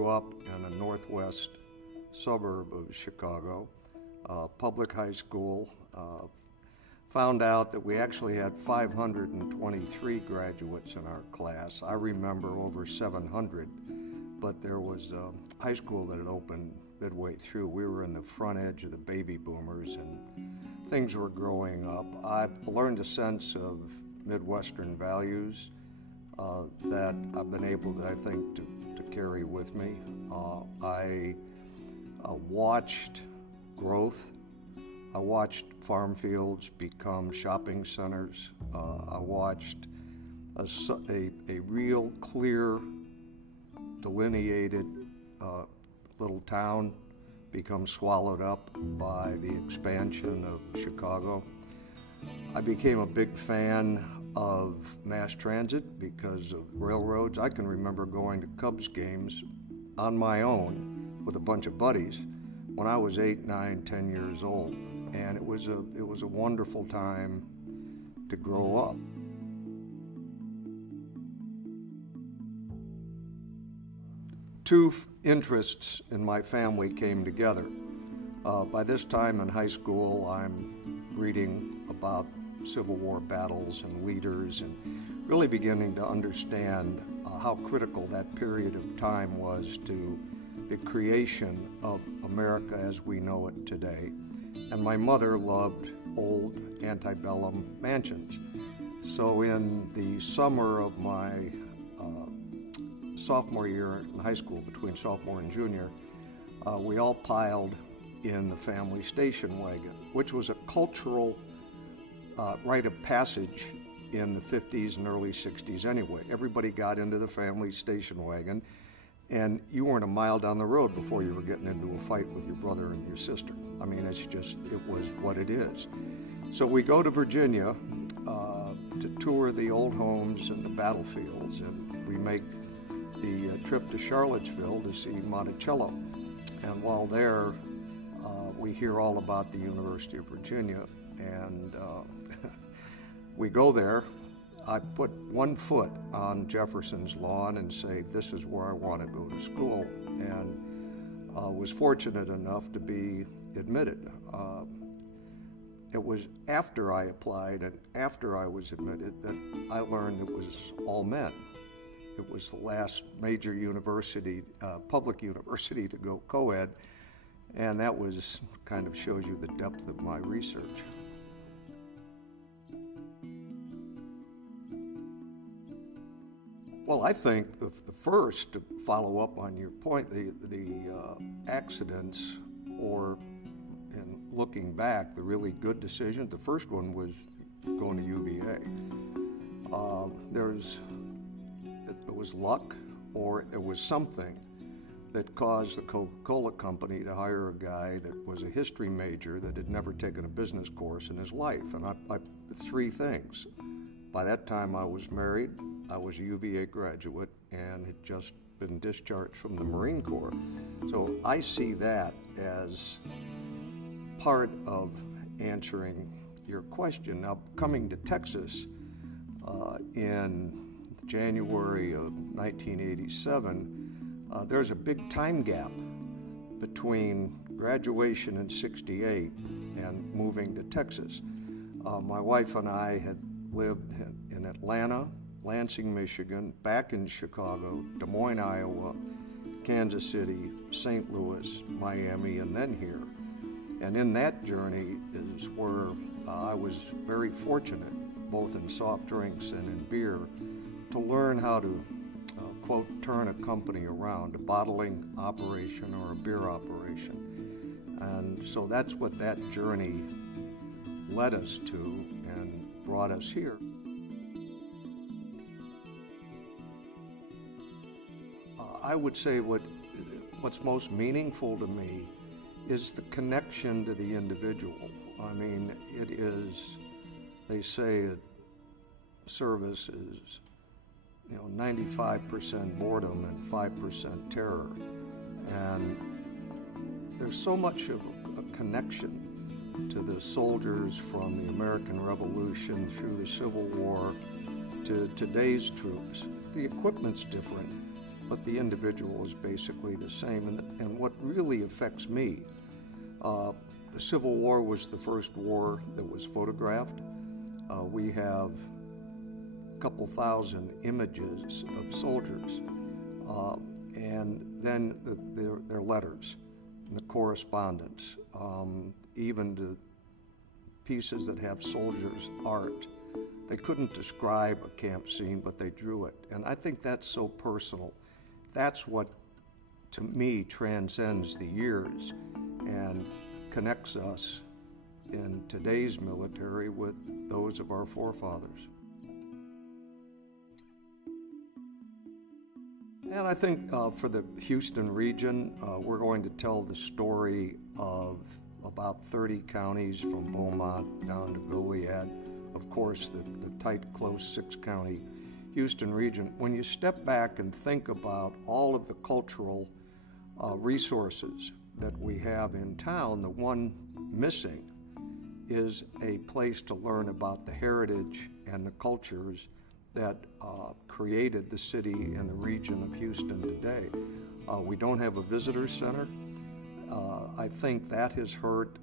grew up in a northwest suburb of Chicago, public high school. Found out that we actually had 523 graduates in our class. I remember over 700, but there was a high school that had opened midway through. We were in the front edge of the baby boomers and things were growing up. I learned a sense of Midwestern values that I've been able to, I think, to carry with me. I watched growth. I watched farm fields become shopping centers. I watched a real clear, delineated little town become swallowed up by the expansion of Chicago. I became a big fan of mass transit because of railroads. I can remember going to Cubs games on my own with a bunch of buddies when I was 8, 9, 10 years old. And it was a wonderful time to grow up. Two interests in my family came together. By this time in high school, I'm reading about Civil War battles and leaders and really beginning to understand how critical that period of time was to the creation of America as we know it today. And my mother loved old antebellum mansions. So in the summer of my sophomore year in high school, between sophomore and junior, we all piled in the family station wagon, which was a cultural rite of passage in the 50s and early 60s anyway. Everybody got into the family station wagon, and you weren't a mile down the road before you were getting into a fight with your brother and your sister. I mean, it was what it is. So we go to Virginia to tour the old homes and the battlefields, and we make the trip to Charlottesville to see Monticello. And while there, we hear all about the University of Virginia, and we go there. I put one foot on Jefferson's lawn and say, this is where I want to go to school, and was fortunate enough to be admitted. It was after I applied and after I was admitted that I learned it was all men. It was the last major university, public university to go co-ed, and that was kind of shows you the depth of my research. Well, I think the first, to follow up on your point, the accidents, or in looking back, the really good decision, the first one was going to UVA. It was luck, or it was something that caused the Coca-Cola company to hire a guy that was a history major that had never taken a business course in his life. And three things. By that time I was married, I was a UVA graduate, and had just been discharged from the Marine Corps. So I see that as part of answering your question. Now, coming to Texas in January of 1987, there's a big time gap between graduation in '68 and moving to Texas. My wife and I had lived in Atlanta, Lansing, Michigan, back in Chicago, Des Moines, Iowa, Kansas City, St. Louis, Miami, and then here. And in that journey is where I was very fortunate, both in soft drinks and in beer, to learn how to, quote, turn a company around, a bottling operation or a beer operation. And so that's what that journey led us to and brought us here. I would say what's most meaningful to me is the connection to the individual. I mean, it is, they say service is, 95% boredom and 5% terror. And there's so much of a connection to the soldiers from the American Revolution through the Civil War to today's troops. The equipment's different, but the individual is basically the same. And what really affects me, the Civil War was the first war that was photographed. We have a couple thousand images of soldiers, and then their letters, and the correspondence, even to pieces that have soldiers' art. They couldn't describe a camp scene, but they drew it. And I think that's so personal. That's what, to me, transcends the years and connects us in today's military with those of our forefathers. And I think for the Houston region, we're going to tell the story of about 30 counties from Beaumont down to Goliad. Of course, the tight, close 6-county Houston region. When you step back and think about all of the cultural resources that we have in town, the one missing is a place to learn about the heritage and the cultures that created the city and the region of Houston today. We don't have a visitor center. I think that has hurt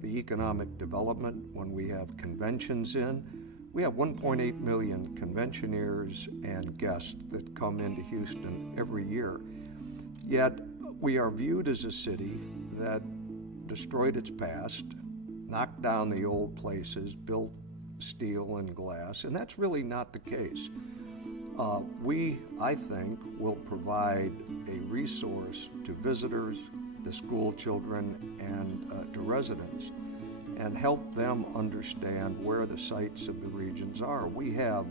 the economic development when we have conventions in. We have 1.8 million conventioneers and guests that come into Houston every year. Yet we are viewed as a city that destroyed its past, knocked down the old places, built steel and glass, and that's really not the case. We, I think, will provide a resource to visitors, the school children, and to residents, and help them understand where the sites of the regions are. We have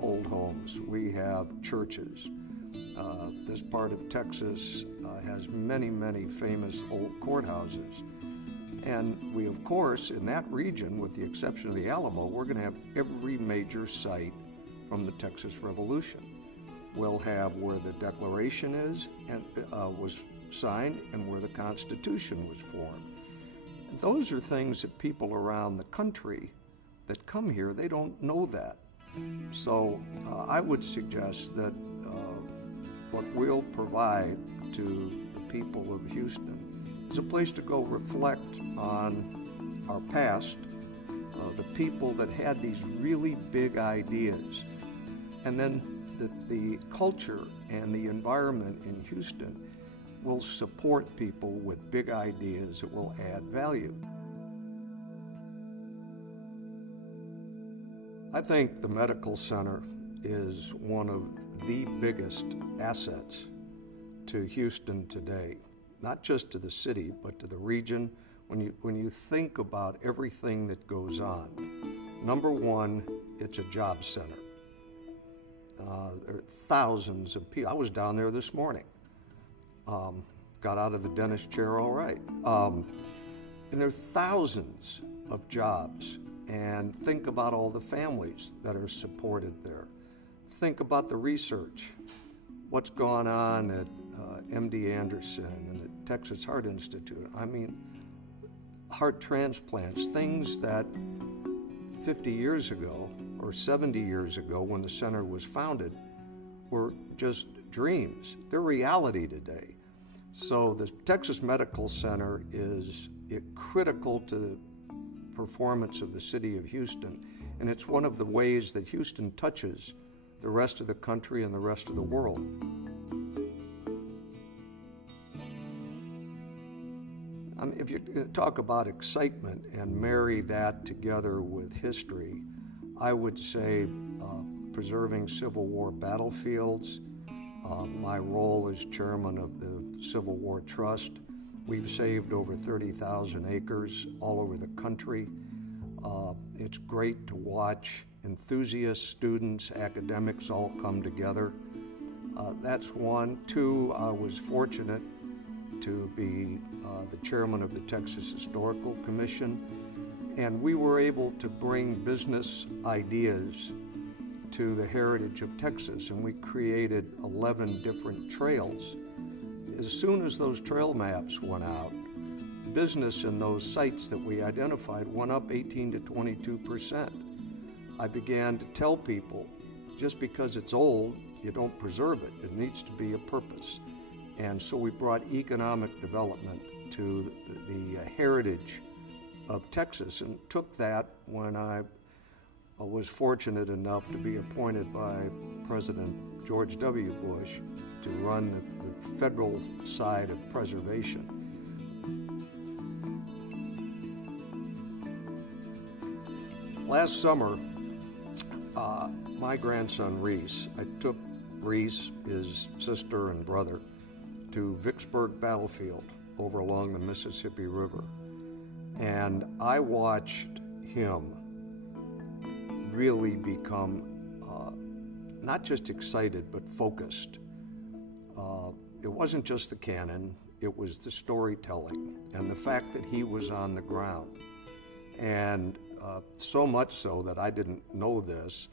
old homes, we have churches. This part of Texas has many, many famous old courthouses. And we, of course, in that region, with the exception of the Alamo, we're going to have every major site from the Texas Revolution. We'll have where the Declaration is and was signed and where the Constitution was formed. And those are things that people around the country that come here, they don't know that. So I would suggest that what we'll provide to the people of Houston is a place to go reflect on our past, the people that had these really big ideas, and then the culture and the environment in Houston will support people with big ideas that will add value. I think the medical center is one of the biggest assets to Houston today, not just to the city, but to the region. When you think about everything that goes on, number one, it's a job center. There are thousands of people. I was down there this morning. Got out of the dentist chair all right. And there are thousands of jobs. And think about all the families that are supported there. Think about the research. What's gone on at MD Anderson and the Texas Heart Institute. I mean, heart transplants, things that 50 years ago or 70 years ago when the center was founded were just dreams. They're reality today. So the Texas Medical Center is critical to the performance of the city of Houston, and it's one of the ways that Houston touches the rest of the country and the rest of the world. If you talk about excitement and marry that together with history, I would say preserving Civil War battlefields. My role as chairman of the Civil War Trust. We've saved over 30,000 acres all over the country. It's great to watch enthusiasts, students, academics all come together. That's one. Two, I was fortunate to be the chairman of the Texas Historical Commission, and we were able to bring business ideas to the heritage of Texas, and we created 11 different trails. As soon as those trail maps went out, business in those sites that we identified went up 18 to 22%. I began to tell people, just because it's old, you don't preserve it. It needs to be a purpose. And so we brought economic development to the heritage of Texas, and took that when I was fortunate enough to be appointed by President George W. Bush to run the federal side of preservation. Last summer, my grandson Reese, I took Reese, his sister and brother, to Vicksburg Battlefield over along the Mississippi River. And I watched him really become not just excited, but focused. It wasn't just the cannon, it was the storytelling and the fact that he was on the ground. And so much so that I didn't know this,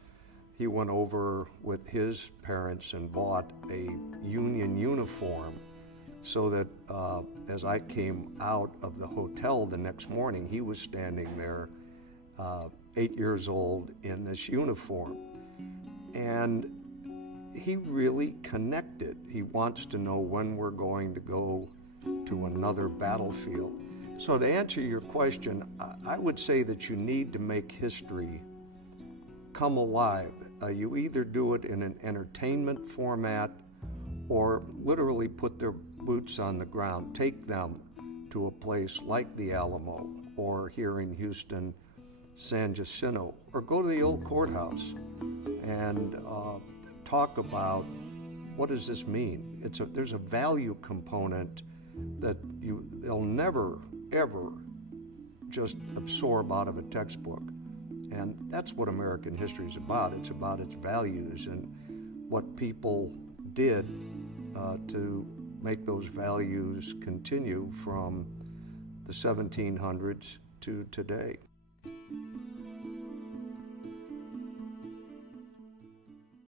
he went over with his parents and bought a Union uniform so that as I came out of the hotel the next morning, he was standing there, 8 years old, in this uniform. And he really connected. He wants to know when we're going to go to another battlefield. So to answer your question, I would say that you need to make history come alive. You either do it in an entertainment format or literally put their boots on the ground. Take them to a place like the Alamo, or here in Houston, San Jacinto, or go to the old courthouse and talk about what does this mean. There's a value component that they'll never, ever just absorb out of a textbook. And that's what American history is about. It's about its values and what people did to make those values continue from the 1700s to today.